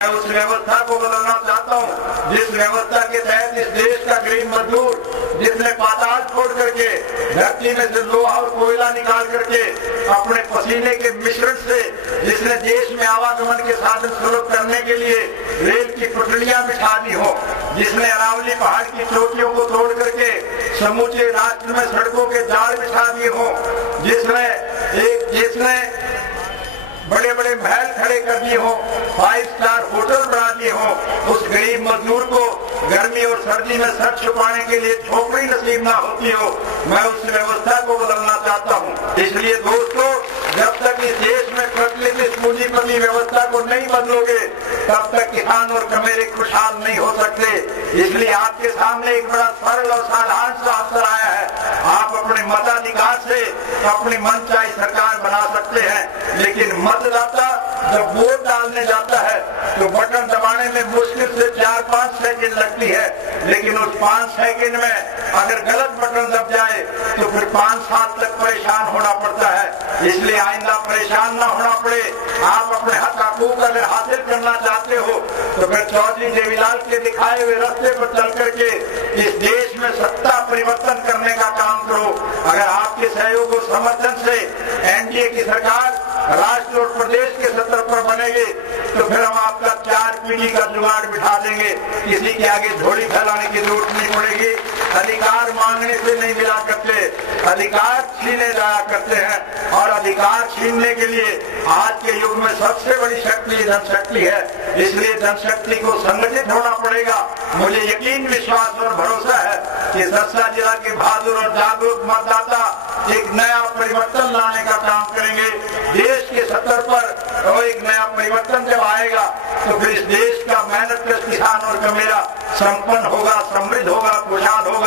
मैं उस व्यवस्था को बदलना चाहता हूँ जिस व्यवस्था के तहत इस देश का गरीब मजदूर जिसने पाताल छोड़ करके धरती में से लोहा और कोयला निकाल करके अपने पसीने के मिश्रण से जिसने देश में आवागमन के साधन सुलभ करने के लिए रेल की पटरियां बिछा दी हो, जिसने अरावली पहाड़ की चोटियों को तोड़ करके समूचे राष्ट्र में सड़कों के जाल बिछा दिए हो, जिसने बड़े बड़े महल खड़े कर दिए हो, 5 स्टार होटल बना दिए हो, उस गरीब मजदूर को गर्मी और सर्दी में सर छुपाने के लिए झोपड़ी नसीब ना होती हो, मैं उस व्यवस्था को बदलना चाहता हूँ। इसलिए दोस्तों, जब तक इस देश में प्रचलित इस पूंजीपति व्यवस्था को नहीं बदलोगे तब तक किसान और कमेरे खुशहाल नहीं हो सकते। इसलिए आपके सामने एक बड़ा सरल और साधारण सा अवसर आया है। आप अपने मताधिकार से अपनी मनचाही सरकार बना सकते हैं, लेकिन मतदाता जब वोट डालने जाता है तो बटन दबाने में मुश्किल से 4-5 सेकंड लगती है, लेकिन उस 5 सेकंड में अगर गलत बटन दब जाए तो फिर 5 साल तक परेशान होना पड़ता है। इसलिए आइंदा परेशान न होना पड़े। आप अपने हक हकूक अगर हासिल करना चाहते हो तो फिर चौधरी देवीलाल के दिखाए हुए रास्ते पर चल करके इस देश में सत्ता परिवर्तन करने का काम करो। अगर आपके सहयोग और समर्थन से एनडीए की सरकार राष्ट्र और प्रदेश के स्तर पर बनेगी तो फिर हम आपका 4 पीढ़ी का जुगाड़ बिठा देंगे। किसी के आगे झोली फैलाने की जरूरत नहीं पड़ेगी। अधिकार मांगने से नहीं मिला करते, अधिकार छीने जाया करते हैं, और अधिकार छीनने के लिए आज के युग में सबसे बड़ी शक्ति जनशक्ति है। इसलिए जनशक्ति को संगठित होना पड़ेगा। मुझे यकीन, विश्वास और भरोसा है कि सरसा जिला के बहादुर और जागरूक मतदाता एक नया परिवर्तन लाने का काम करेंगे। देश के स्तर पर तो एक नया परिवर्तन जब आएगा तो फिर इस देश का मेहनत कश किसान और कमेरा संपन्न होगा, समृद्ध होगा, खुशहाल होगा।